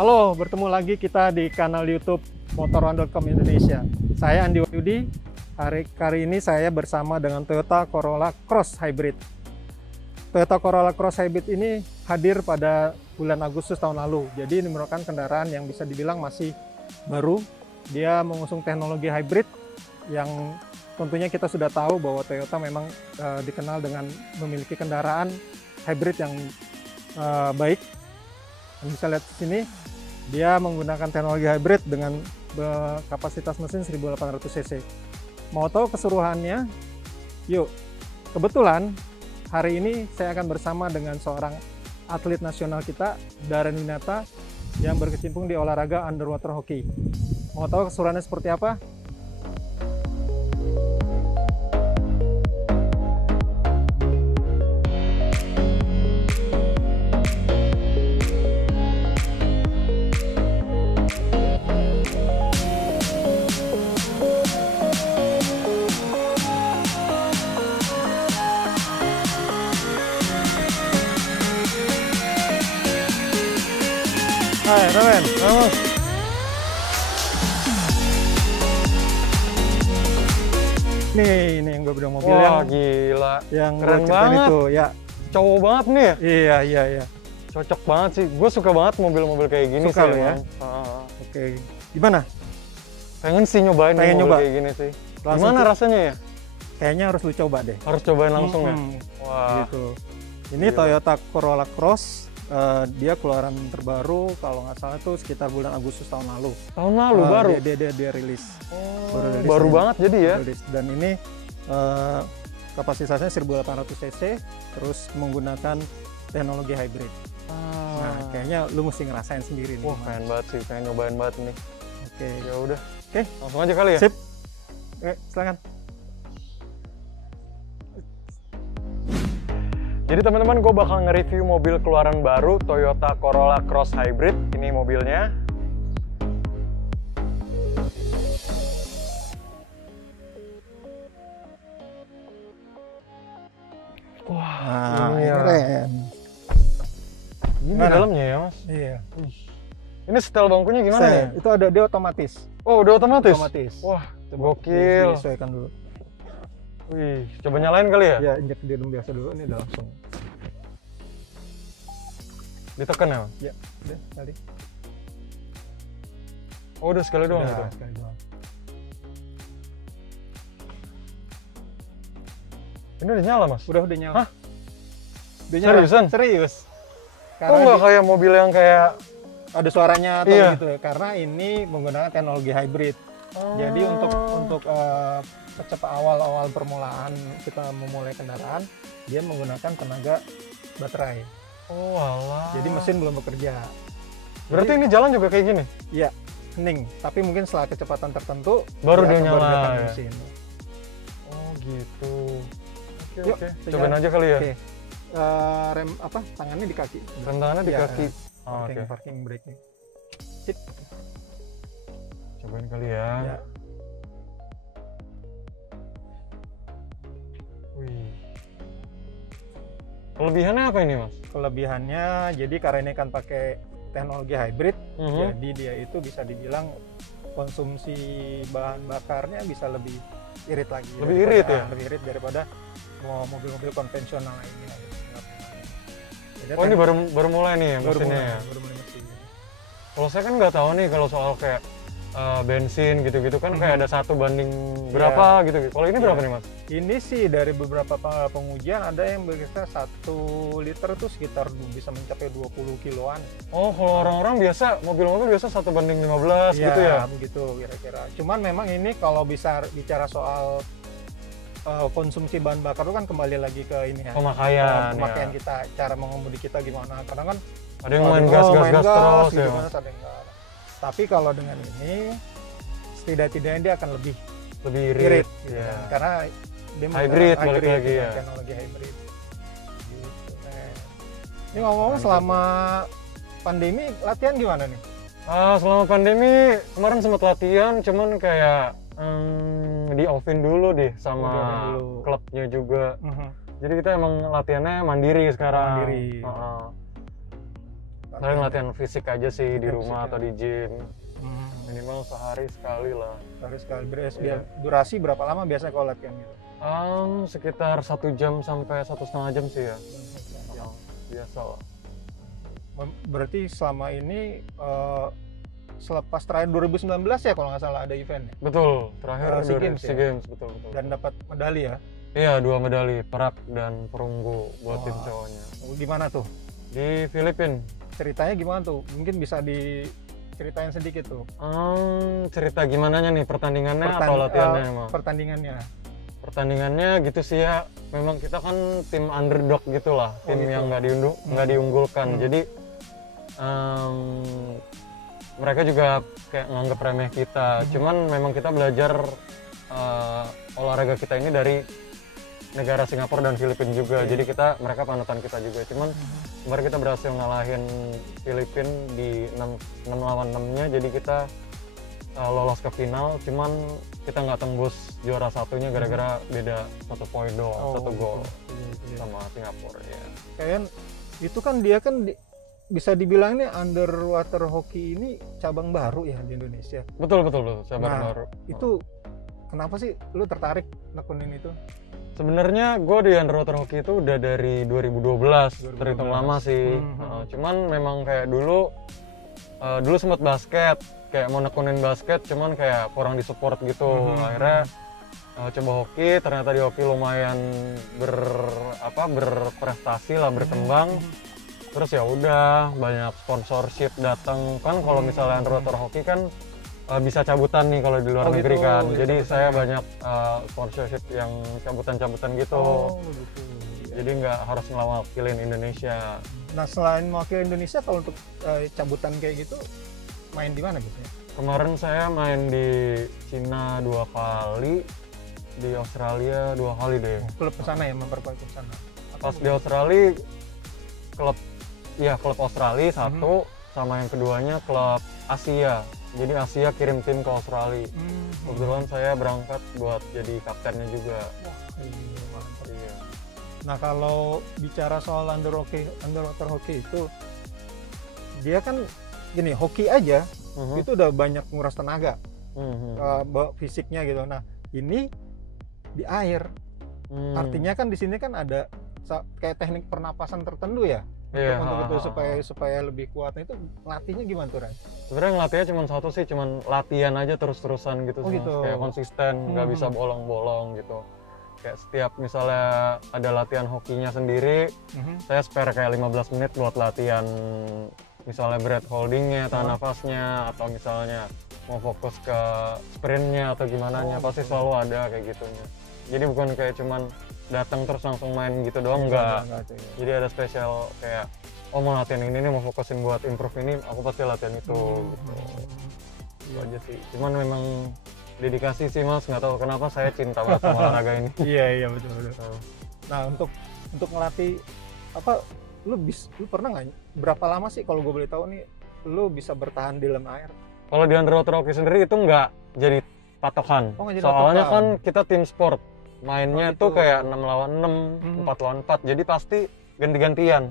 Halo, bertemu lagi kita di kanal YouTube Motor1.com Indonesia. Saya Andi Wahyudi. Hari ini saya bersama dengan Toyota Corolla Cross Hybrid. Toyota Corolla Cross Hybrid ini hadir pada bulan Agustus tahun lalu. Jadi ini merupakan kendaraan yang bisa dibilang masih baru. Dia mengusung teknologi hybrid yang tentunya kita sudah tahu bahwa Toyota memang dikenal dengan memiliki kendaraan hybrid yang baik. Bisa lihat di sini, dia menggunakan teknologi hybrid dengan kapasitas mesin 1800 cc. Mau tahu keseluruhannya? Yuk, kebetulan hari ini saya akan bersama dengan seorang atlet nasional kita, Darren Winata, yang berkecimpung di olahraga underwater hoki. Mau tahu keseluruhannya seperti apa? Hai, Ramen. Vamos. Ini yang gue bilang mobil. Wah, gila. Yang keren banget itu, ya. Cowok banget nih ya? Iya. Cocok banget sih. Gue suka banget mobil-mobil kayak gini. Suka sih. lo ya? Oke. Gimana? Pengen sih nyobain mobil kayak gini sih. Langsung Gimana rasanya ya? Kayaknya harus lu coba deh. Harus cobain langsung ya? Wah. Gitu. Ini gila. Toyota Corolla Cross. Dia keluaran terbaru kalau nggak salah itu sekitar bulan Agustus tahun lalu. Tahun lalu baru? Dia rilis. Baru banget jadi ya? Dan ini kapasitasnya 1800 cc, terus menggunakan teknologi hybrid. Nah, kayaknya lu mesti ngerasain sendiri nih. Wah, pengen banget sih, pengen nyobain banget nih. Oke. Ya udah. Oke, langsung aja kali ya? Sip. Silakan. Jadi teman-teman, gue bakal nge-review mobil keluaran baru Toyota Corolla Cross Hybrid. Ini mobilnya. Wah, ini keren. Ini dalamnya ya, Mas? Iya. Ini setel bangkunya gimana ya? Itu ada dia otomatis. Oh, udah otomatis? Otomatis. Wah, gokil. Disesuaikan dulu. Wih, coba nyalain kali ya? Ya, injek dia dulu biasa dulu, ini udah langsung. Ditekan ya? Ya, udah kali. Oh, udah sekali doang gitu? Sekali doang. Ini udah nyala, Mas? Udah nyala. Hah? Udah nyala. Seriusan? Serius. Kok nggak kayak mobil yang kayak ada suaranya atau iya. gitu? Karena ini menggunakan teknologi hybrid. Jadi untuk awal permulaan kita memulai kendaraan, dia menggunakan tenaga baterai. Oh alah. Jadi mesin belum bekerja. Berarti ini jalan juga kayak gini? Iya, hening. Tapi mungkin setelah kecepatan tertentu baru dia nyala. Ya? Mesin. Oh gitu. Yuk, cobain aja kali ya. Oke. Rem apa? Tangannya di kaki. Rem tangannya di kaki. Parking brake-nya. Sip. Cobain kali ya. Wih. Kelebihannya apa ini, Mas? Kelebihannya, jadi karena ini kan pakai teknologi hybrid, jadi dia itu bisa dibilang konsumsi bahan bakarnya bisa lebih irit lagi. Lebih irit ya? Lebih irit daripada mobil-mobil konvensional lainnya. Oh ini baru mulai nih ya mesinnya? Baru mulai mesin. Kalau saya kan nggak tahu nih kalau soal kayak bensin gitu-gitu kan kayak ada 1 banding berapa gitu. Kalau ini berapa nih, Mas? Ini sih dari beberapa pengujian ada yang berkisar 1 liter tuh sekitar bisa mencapai 20 kiloan. Oh, kalau orang-orang biasa mobil-mobil biasa 1:15 gitu ya? Begitu kira-kira. Cuman memang ini kalau bisa bicara soal konsumsi bahan bakar itu kan kembali lagi ke ini ya. Pemakaian kita, cara mengemudi kita gimana. Karena kan ada yang main gas terus ya. Ada yang tapi kalau dengan ini setidak-tidaknya dia akan lebih irit gitu kan. Karena dia hybrid balik lagi ya. Teknologi hybrid. Gitu. Ini ngomong-ngomong selama pandemi latihan gimana nih? Selama pandemi kemarin sempat latihan, cuman kayak di offin dulu deh sama klubnya juga. Jadi kita emang latihannya mandiri sekarang. Paling latihan fisik aja sih di rumah atau di gym. Hmm. Minimal sehari sekali lah. Sehari sekali. Beres. Iya. Durasi berapa lama biasa kalau latihan gitu? Sekitar 1 jam sampai 1,5 jam sih ya. Biasa lah. Berarti selama ini selepas terakhir 2019 ya kalau nggak salah ada event ya? Betul, terakhir SEA Games, SEA Games, betul. Dan dapat medali ya? Iya, 2 medali, perak dan perunggu buat tim cowoknya. Gimana tuh? Di Filipina. Ceritanya gimana tuh? Mungkin bisa diceritain sedikit tuh. Cerita gimana nih, pertandingannya atau latihannya emang? Pertandingannya. Pertandingannya gitu sih ya, memang kita kan tim underdog gitulah, tim gitu. yang nggak diunggulkan. Jadi mereka juga kayak nganggap remeh kita. Cuman memang kita belajar olahraga kita ini dari negara Singapura dan Filipina juga. Jadi mereka panutan kita juga. Cuman kemarin kita berhasil ngalahin Filipina di 6 lawan 6-nya. Jadi kita lolos ke final. Cuman kita nggak tembus juara satunya gara-gara beda 1 poin doang, 1 gol sama Singapura ya. Kayaknya itu kan dia kan bisa dibilang nih underwater hoki ini cabang baru ya di Indonesia. Betul cabang baru. Itu kenapa sih lu tertarik nekunin itu? Sebenarnya gue di underwater hoki itu udah dari 2012. Terhitung lama sih. Cuman memang kayak dulu sempat basket, kayak mau nekunin basket, cuman kayak kurang disupport gitu. Akhirnya coba hoki, ternyata di hoki lumayan berprestasi lah, berkembang. Terus ya udah banyak sponsorship datang kan. Kalau misalnya underwater hoki kan bisa cabutan nih kalau di luar negeri gitu, kan. Jadi saya banyak sponsorship yang cabutan-cabutan gitu. Gitu. Jadi nggak harus ngewakilin Indonesia. Nah selain mewakili Indonesia, kalau untuk cabutan kayak gitu main di mana biasanya? Kemarin saya main di Cina 2 kali, di Australia 2 kali deh. Klub kesana ya, memperkuat ke sana. Pas di Australia klub Australia 1, sama yang keduanya klub Asia. Jadi Asia kirim tim ke Australia. Kebetulan saya berangkat buat jadi kaptennya juga. Wah, mantap. Iya. Nah kalau bicara soal underwater hoki itu, dia kan gini, hoki aja itu udah banyak nguras tenaga, fisiknya gitu. Nah ini di air, artinya kan di sini kan ada kayak teknik pernapasan tertentu ya. Untuk itu supaya lebih kuat. Nah, itu latihnya gimana tuh, Ran? Sebenarnya ngelatihnya cuma satu sih, cuma latihan aja terus-terusan gitu, gitu. Kayak konsisten, nggak bisa bolong-bolong gitu. Kayak setiap misalnya ada latihan hokinya sendiri, saya spare kayak 15 menit buat latihan misalnya breath holdingnya, tahan nafasnya, atau misalnya mau fokus ke sprintnya atau gimana nya, pasti selalu ada kayak gitunya. Jadi bukan kayak cuman datang terus langsung main gitu doang, enggak. Jadi ada spesial kayak mau latihan ini nih, mau fokusin buat improve ini, aku pasti latihan itu gitu. Itu aja sih. Cuman memang dedikasi sih Mas, nggak tahu kenapa saya cinta banget sama olahraga ini. Iya betul. Nah untuk ngelatih apa, lu pernah nggak, berapa lama sih kalau gue boleh tahu nih lu bisa bertahan di dalam air? Kalau di underwater hoki sendiri itu nggak jadi patokan. Soalnya kan kita tim sport. Mainnya tuh kayak 6 lawan 6, 4 lawan 4. Jadi pasti ganti-gantian.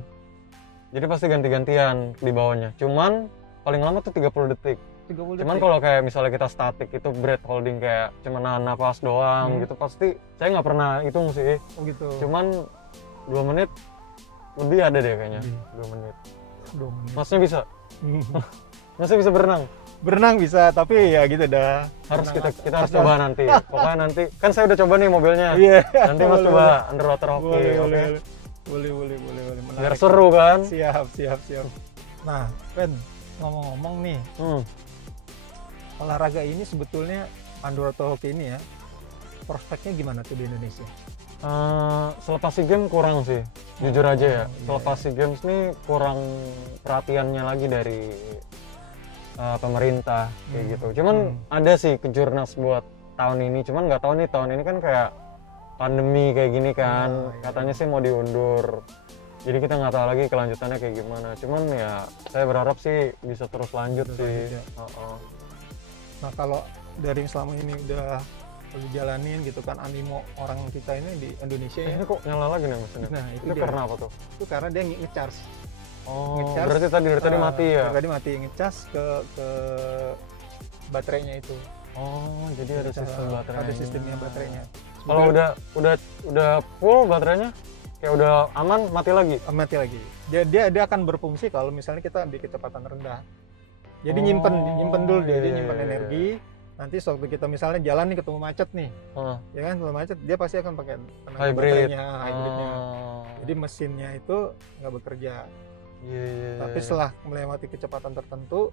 Di bawahnya. Cuman paling lama tuh 30 detik. Cuman kalau kayak misalnya kita statik itu breath holding kayak cuma nahan napas doang gitu, pasti saya nggak pernah hitung sih. Gitu. Cuman 2 menit lebih ada deh kayaknya. 2 menit. Masnya bisa? Masnya bisa berenang? Berenang bisa, tapi ya gitu dah. Harus kita harus coba nanti. Pokoknya nanti kan saya udah coba nih mobilnya. Nanti Mas coba underwater hoki. Boleh. Biar seru kan? Siap. Nah, Pen, ngomong-ngomong nih, olahraga ini sebetulnya underwater hoki ini ya, prospeknya gimana tuh di Indonesia? Selepas SEA Games kurang sih, jujur aja ya. Selepas SEA Games nih kurang perhatiannya lagi dari pemerintah kayak gitu. Cuman ada sih kejurnas buat tahun ini, cuman nggak tahu nih, tahun ini kan kayak pandemi kayak gini kan, katanya sih mau diundur. Jadi kita nggak tahu lagi kelanjutannya kayak gimana. Cuman ya saya berharap sih bisa terus lanjut sih. Nah kalau dari selama ini udah dijalanin gitu kan, animo orang kita ini di Indonesia ini kok nyala lagi nih Mas? Nah itu karena apa tuh? Itu karena dia nge-charge. Oh, ngecas. berarti dari tadi mati ya? Dari tadi mati, ngecas ke baterainya itu. Oh, jadi ada sistem baterainya. Ada sistemnya baterainya. Kalau udah full baterainya, kayak udah aman, mati lagi. Mati lagi. Dia akan berfungsi kalau misalnya kita di kecepatan rendah. Jadi nyimpen dulu dia nyimpen energi. Nanti waktu kita misalnya jalan nih ketemu macet nih, ya kan, ketemu macet, dia pasti akan pakai tenaga baterainya, hybridnya. Jadi mesinnya itu nggak bekerja. Tapi setelah melewati kecepatan tertentu,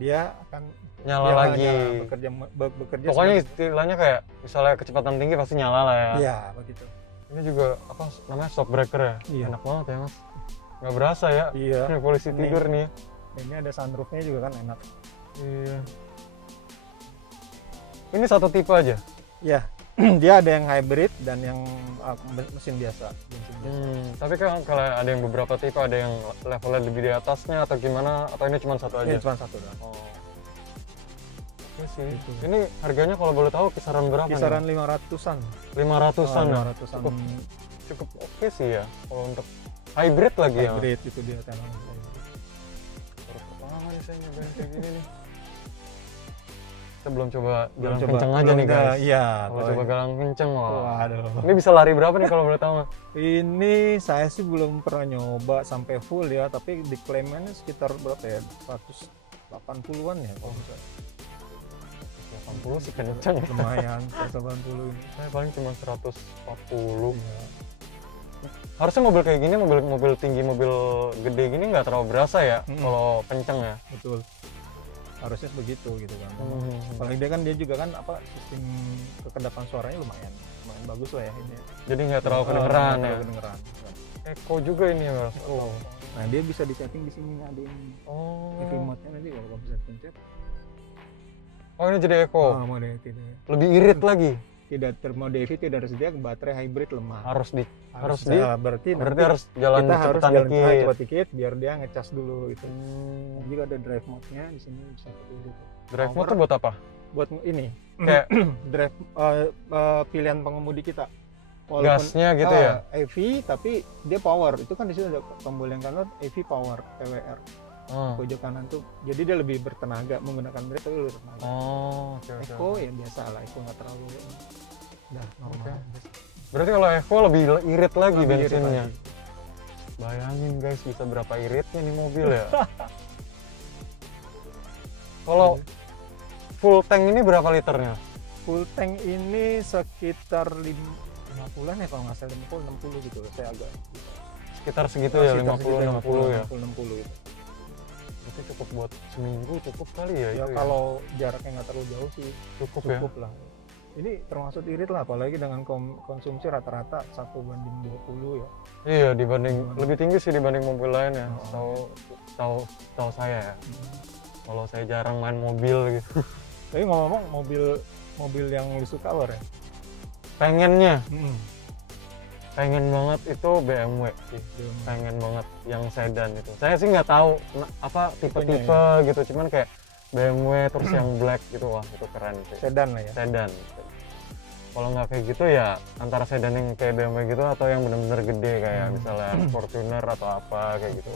dia akan nyala lagi. Bekerja. Pokoknya istilahnya kayak misalnya kecepatan tinggi pasti nyala lah ya. Iya, begitu. Ini juga apa namanya, shock breaker ya? Iya. Enak banget ya mas. Nggak berasa ya? Iya. Ini polisi tidur nih. Ini ada sunroofnya juga kan, enak. Iya. Ini satu tipe aja? Iya. Dia ada yang hybrid dan yang mesin biasa. Tapi kan kalau ada yang beberapa tipe, ada yang levelnya lebih di atasnya atau gimana, atau ini cuma satu aja? Ini cuma satu doang. Oke sih. Itu. Ini harganya kalau boleh tahu kisaran berapa? Kisaran 500-an. 500-an. 500-an. Cukup oke sih ya kalau untuk hybrid lagi ya. Hybrid itu dia tenan. Baru pertama nih saya nyobain kayak gini nih. Kita belum coba jalan kenceng aja nih guys. Iya. Kalau coba jalan kenceng, waduh. Ini bisa lari berapa nih kalau boleh tahu? Ini saya sih belum pernah nyoba sampai full ya, tapi diklaimnya sekitar berapa ya? 180-an ya kalau bisa. 80 sih kenceng. Lumayan, 180 ini. Saya paling cuma 140. Ya. Harusnya mobil kayak gini, mobil tinggi, mobil gede gini nggak terlalu berasa ya kalau kenceng ya. Betul. Harusnya begitu gitu kan. Apalagi dia juga kan apa, sistem kekedapan suaranya lumayan bagus lah ya ini. Jadi nggak terlalu kedengeran ya. Kedengeran. Echo juga ini ya mas. Nah dia bisa disetting di sini, ada ini. Remote-nya nanti kalau bisa pencet. Oh ini jadi echo. Mode tidak. Lebih irit lagi. Tidak termodifikasi, tidak harus dia baterai hybrid lemah. Berarti harus jalan cepat dikit biar dia ngecas dulu gitu. Juga ada drive mode-nya di sini bisa seperti itu. Drive mode itu buat apa? Buat ini. Kayak drive pilihan pengemudi kita. Walaupun gasnya gitu ya. EV tapi dia power. Itu kan di sini ada tombol yang kanan EV power, PWR. Pojok kanan tuh, jadi dia lebih bertenaga, menggunakan brake tapi lebih bertenaga. Eco ya biasa lah, Eco nggak terlalu normal. Berarti kalau Eco lebih irit lagi bensinnya. Bayangin guys, bisa berapa iritnya nih mobil ya. Kalau full tank ini berapa liternya? Full tank ini sekitar 50-an ya kalau nggak salah, 50-60 gitu. Saya agak sekitar segitu ya, 50-60 ya. 50-60 itu. Itu cukup buat seminggu, cukup kali ya itu kalau jaraknya nggak terlalu jauh sih cukup lah. Ini termasuk irit lah, apalagi dengan konsumsi rata-rata 1:20 ya. Iya, lebih tinggi sih dibanding mobil lain ya. Tahu saya ya. Kalau saya jarang main mobil gitu. Tapi ngomong mobil yang lu suka apa ya? Pengen banget itu BMW sih. Pengen banget yang sedan itu. Saya sih nggak tahu apa tipe-tipe gitu, cuman kayak BMW terus yang black gitu, wah itu keren sih. Sedan lah ya. Sedan. Kalau nggak kayak gitu ya antara sedan yang kayak BMW gitu atau yang benar-benar gede kayak misalnya Fortuner atau apa kayak gitu.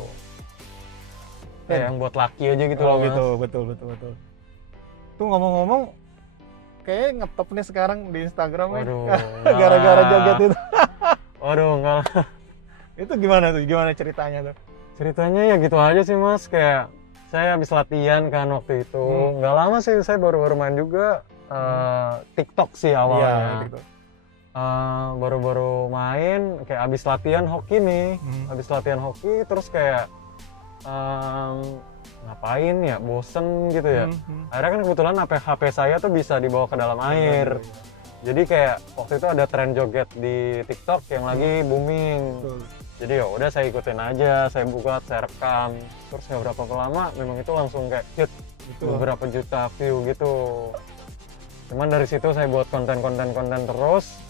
Kayak yang buat laki aja gitu loh. Gitu, betul. Tuh ngomong-ngomong kayak ngetop nih sekarang di Instagram ya. Gara-gara joget itu. Waduh, enggak. Itu gimana ceritanya tuh? Ceritanya ya gitu aja sih mas, kayak saya habis latihan kan waktu itu. Nggak lama sih, saya baru-baru main juga TikTok sih awalnya. TikTok. Baru-baru main, kayak habis latihan hoki nih. Habis latihan hoki terus kayak ngapain ya, bosen gitu ya. Akhirnya kan kebetulan HP saya tuh bisa dibawa ke dalam air. Jadi kayak waktu itu ada tren joget di TikTok yang lagi booming. Jadi ya udah saya ikutin aja, saya buka, saya rekam. Terus nggak berapa lama memang itu langsung kayak hit beberapa juta view gitu. Cuman dari situ saya buat konten terus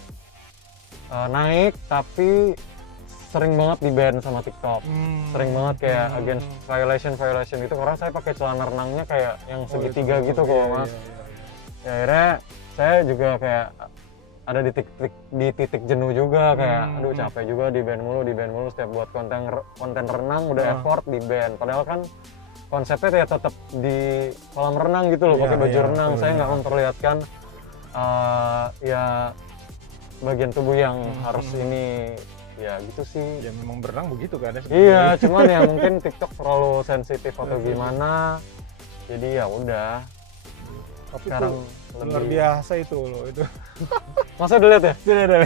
naik, tapi sering banget di ban sama TikTok. Sering banget kayak against violation gitu, karena saya pakai celana renangnya kayak yang segitiga gitu kok mas. Ya, akhirnya saya juga kayak ada di titik jenuh juga, kayak aduh Hmm. capek juga di band mulu setiap buat konten renang udah effort di band, padahal kan konsepnya ya tetap di kolam renang gitu loh, Iya, pakai baju iya, renang. betul, Saya nggak betul. memperlihatkan ya bagian tubuh yang harus ini, ya gitu sih. Ya memang berenang begitu kan ya Iya, cuman ya mungkin TikTok terlalu sensitif atau gimana, jadi ya udah. Tapi Sekarang itu luar biasa itu loh itu. Masa udah lihat ya? Sudah ada.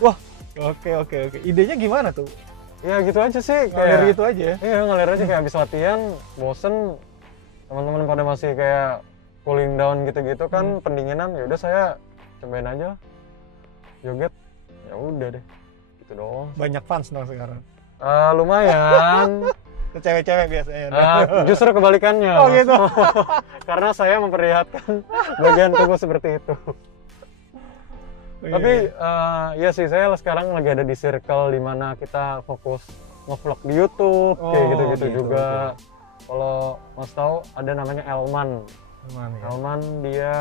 Wah, oke. Idenya gimana tuh? Ya gitu aja sih, Ngalir kayak gitu aja ya? iya ngalir aja, kayak habis latihan bosen, teman-teman pada masih kayak cooling down gitu-gitu kan, pendinginan, ya udah saya cobain aja joget, ya udah deh gitu doang. Banyak fans dong sekarang. Lumayan. Cewek-cewek biasanya. Justru kebalikannya. Oh gitu. Karena saya memperlihatkan bagian tubuh seperti itu. Tapi ya sih, saya sekarang lagi ada di circle dimana kita fokus nge-vlog di YouTube, kayak gitu-gitu gitu, juga. Kalau Mas tahu ada namanya Elman. Gimana ya? Elman dia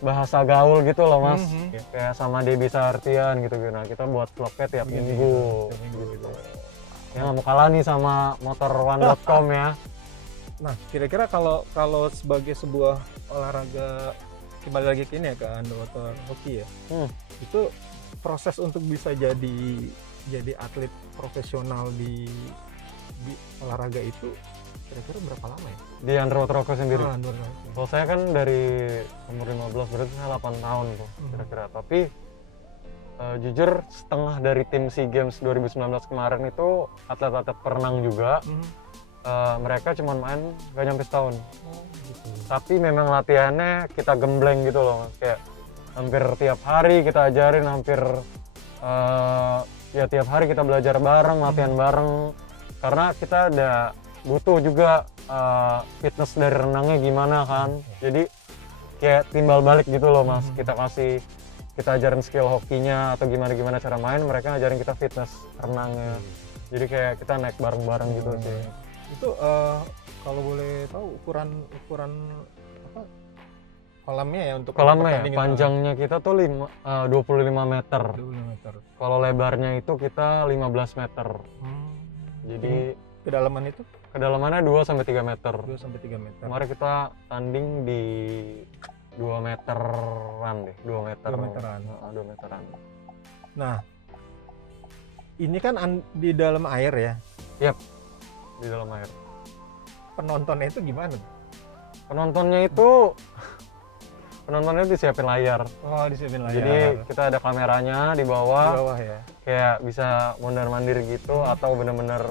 bahasa gaul gitu loh Mas. Mhm. Kayak sama Debbie Sartian gitu. Nah kita buat vlognya tiap minggu. Tiap minggu gitu. Ya nggak mau kalah nih sama motor1.com ya. Nah, kira-kira kalau sebagai sebuah olahraga, kembali lagi ke ini ya, ke underwater hoki ya, itu proses untuk bisa jadi atlet profesional di olahraga itu kira-kira berapa lama ya? Di underwater hoki sendiri. Underwater hoki. Kalau saya kan dari umur 15, berarti saya 8 tahun tuh kira-kira. Tapi jujur setengah dari tim SEA Games 2019 kemarin itu atlet-atlet perenang juga. Mereka cuma main gak nyampe setahun. Gitu. Tapi memang latihannya kita gembleng gitu loh Mas. Kayak hampir tiap hari kita ajarin, hampir ya tiap hari kita belajar bareng, latihan bareng. Karena kita ada butuh juga fitness dari renangnya gimana kan. Jadi kayak timbal balik gitu loh Mas. Kita ajarin skill hokinya atau gimana cara main, mereka ngajarin kita fitness renangnya. Jadi kayak kita naik bareng-bareng gitu sih. Itu kalau boleh tahu ukuran apa kolamnya ya untuk Kolamnya ya, pertandingan? panjangnya kita tuh 25 meter. 25 meter. Kalau lebarnya itu kita 15 meter. Jadi Kedalaman itu kedalamannya 2 sampai 3 meter. 2 sampai 3 meter. Kemarin kita tanding di 2 meteran deh, 2 meter. 2 meteran. 2 meteran. Nah, ini kan di dalam air ya. Yap, di dalam air. Penontonnya itu gimana? Penontonnya disiapin layar. Oh, disiapin layar. Jadi kita ada kameranya di di bawah, bawah ya. kayak bisa mondar-mandir gitu, atau bener-bener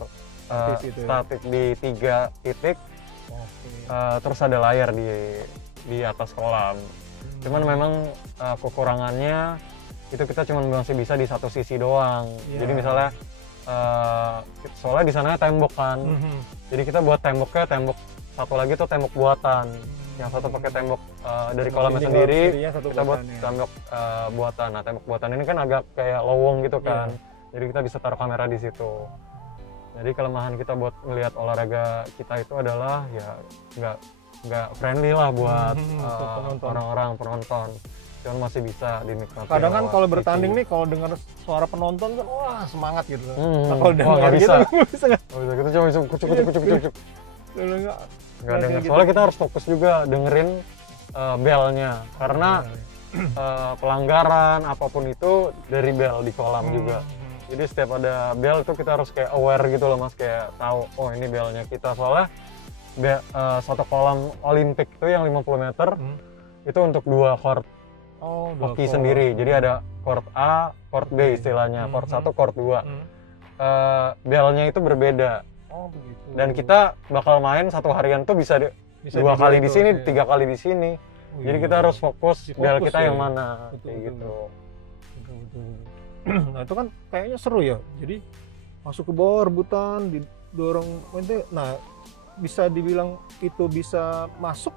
Statis gitu ya. statik di 3 titik. Oke. Terus ada layar di atas kolam. Cuman memang kekurangannya itu kita cuma masih bisa di satu sisi doang. Iya. Jadi misalnya soalnya di sananya tembok kan. Jadi kita buat tembok satu lagi tuh tembok buatan. Yang satu pakai tembok dari kolamnya Ini sendiri, kirinya satu kita buat buatan ya. tembok buatan. Nah, tembok buatan ini kan agak kayak lowong gitu kan. Iya. Jadi kita bisa taruh kamera di situ. Jadi kelemahan kita buat melihat olahraga kita itu adalah ya nggak friendly lah buat penonton. orang-orang penonton. Cuman masih bisa dinikmati. Kadang kan lewat kalau TV. bertanding nih, kalau dengar suara penonton kan wah semangat gitu. Nah, Wah, kalau dengar nggak gitu bisa. bisa nggak? Oh, bisa kita cuma kucuk. Kalau nggak Nggak denger. gitu. Soalnya kita harus fokus juga dengerin belnya, karena pelanggaran apapun itu dari bel di kolam juga. Jadi setiap ada bel itu kita harus kayak aware gitu loh Mas, kayak tahu oh ini belnya kita. Soalnya satu kolam Olimpik itu yang 50 meter itu untuk 2 court hoki sendiri. Jadi ada court A, court B istilahnya, court 1, court 2. Belnya itu berbeda. Oh begitu. Dan kita bakal main satu harian tuh bisa 2 kali di sini, 3 kali di sini. Jadi kita harus fokus bel kita yang mana, kayak gitu. Betul. Nah itu kan kayaknya seru ya. Jadi masuk ke bawah rebutan, didorong. Nah bisa dibilang itu bisa masuk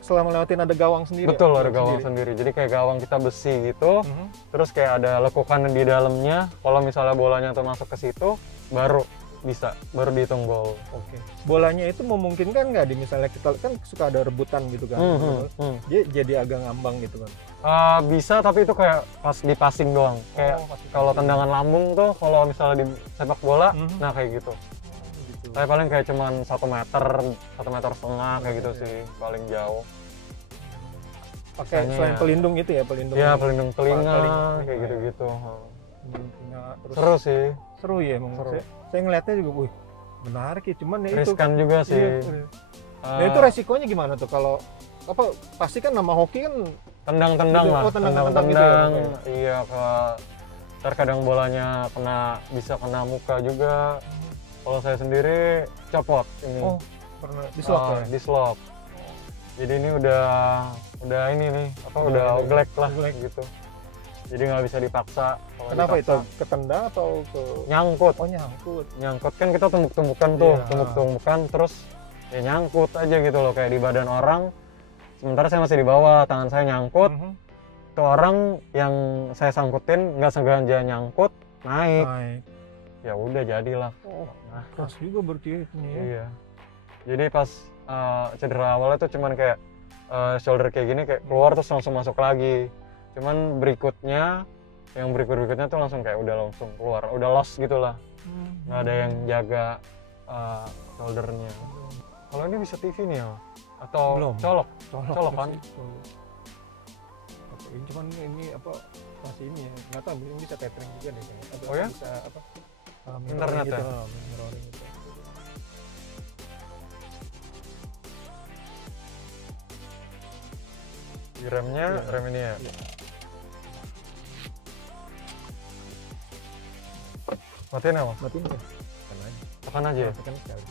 setelah melewatin ada gawang sendiri. Betul, ada gawang sendiri. Jadi kayak gawang kita besi gitu. Terus kayak ada lekukan di dalamnya. Kalau misalnya bolanya tuh masuk ke situ, baru bisa, baru dihitung gol. Oke. Bolanya itu memungkinkan nggak di misalnya kita kan suka ada rebutan gitu kan, dia jadi agak ngambang gitu kan? Bisa, tapi itu kayak pas di passing doang. Kayak kalau tendangan lambung tuh, kalau misalnya di sepak bola, nah kayak gitu. Saya paling kayak cuman 1 meter, 1,5 meter kayak gitu sih, paling jauh. Pakai selain pelindung itu ya, pelindung. Iya, pelindung telinga, kayak gitu-gitu. Terus seru sih. Seru ya emang. Saya ngeliatnya juga, wih, menarik ya. Cuman ya itu riskan juga sih. Nah itu resikonya gimana tuh kalau apa? Pasti kan nama hoki kan tendang-tendang lah. Tendang-tendang gitu ya. Iya, terkadang bolanya bisa kena muka juga. Kalau saya sendiri copot ini. Oh, pernah dislok ya? Dislok. Jadi ini udah ini nih, udah oglek lah gitu. Jadi nggak bisa dipaksa. Kenapa dipaksa, itu? Ketendang atau ke nyangkut? Oh, nyangkut. Nyangkut kan kita tumbuk-tumbukan tuh, tumbuk-tumbukan terus ya nyangkut aja gitu loh, kayak di badan orang. Sementara saya masih di bawah, tangan saya nyangkut. Tuh orang yang saya sangkutin nggak sengaja nyangkut, naik. Ya udah jadilah. Nah, keras juga berarti ini. Iya. Jadi pas cedera awalnya tuh cuman kayak shoulder kayak gini, kayak keluar terus langsung masuk lagi. Cuman berikutnya, yang berikutnya tuh langsung kayak udah langsung keluar, udah lost gitulah. Nggak ada yang jaga shouldernya. Kalau ini bisa TV nih ya? Atau belum? Colok kan? Ini cuman ini apa masih ini ya, nggak tahu ini bisa tethering juga deh. Oh ya? Bisa apa? Internet gitu, ya? Mirroring gitu. Di remnya, rem ini ya? Iya. Matiin ya, Mas? Matiin ya? Tekan aja ya? Tekan sekali.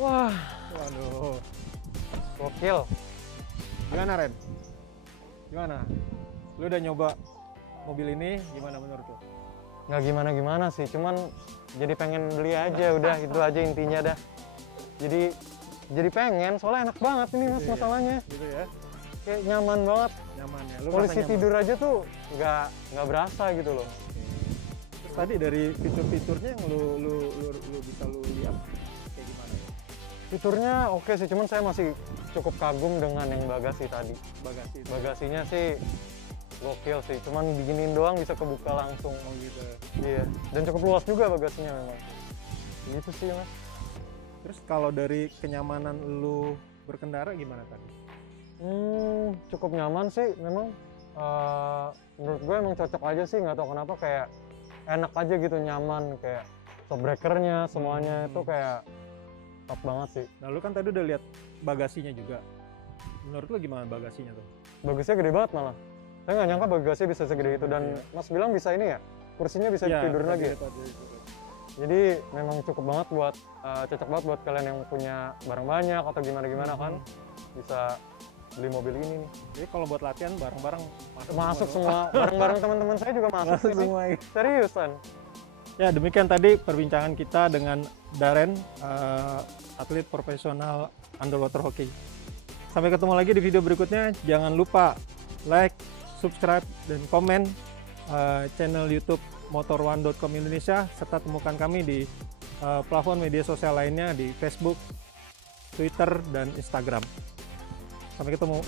Wah, waduh, gokil. Gimana Ren? Gimana? Lu udah nyoba mobil ini, gimana menurut lu? Nggak gimana-gimana sih, cuman jadi pengen beli aja, udah itu aja intinya dah. Jadi pengen, soalnya enak banget ini Mas, masalahnya. Gitu ya? Kayak nyaman banget. Nyaman ya? Posisi tidur aja tuh nggak berasa gitu loh. Terus tadi dari fitur-fiturnya yang lu bisa lu lihat kayak gimana? Fiturnya oke sih, cuman saya masih cukup kagum dengan yang bagasi tadi. Bagasinya sih gokil sih, cuman diginiin doang bisa kebuka langsung. Oh gitu. Iya, dan cukup luas juga bagasinya memang. Gitu sih Mas. Terus kalau dari kenyamanan lu berkendara gimana tadi? Cukup nyaman sih memang. Menurut gue emang cocok aja sih, nggak tahu kenapa kayak enak aja gitu, nyaman, kayak stop breakernya semuanya itu kayak top banget sih. Nah lu kan tadi udah lihat bagasinya juga. Menurut lu gimana bagasinya tuh? Bagasinya gede banget malah. Saya nggak nyangka bagasinya bisa segede itu, dan Mas bilang bisa ini ya, kursinya bisa tidur lagi ya? Jadi memang cukup banget buat, cocok banget buat kalian yang punya barang banyak atau gimana-gimana kan, bisa beli mobil ini nih. Jadi kalau buat latihan bareng-bareng masuk semua, bareng-bareng teman-teman saya juga masuk semua. Seriusan. Ya demikian tadi perbincangan kita dengan Darren, atlet profesional underwater hockey. Sampai ketemu lagi di video berikutnya. Jangan lupa like, subscribe, dan komen channel YouTube motor1.com Indonesia, serta temukan kami di platform media sosial lainnya di Facebook, Twitter, dan Instagram. Sampai ketemu.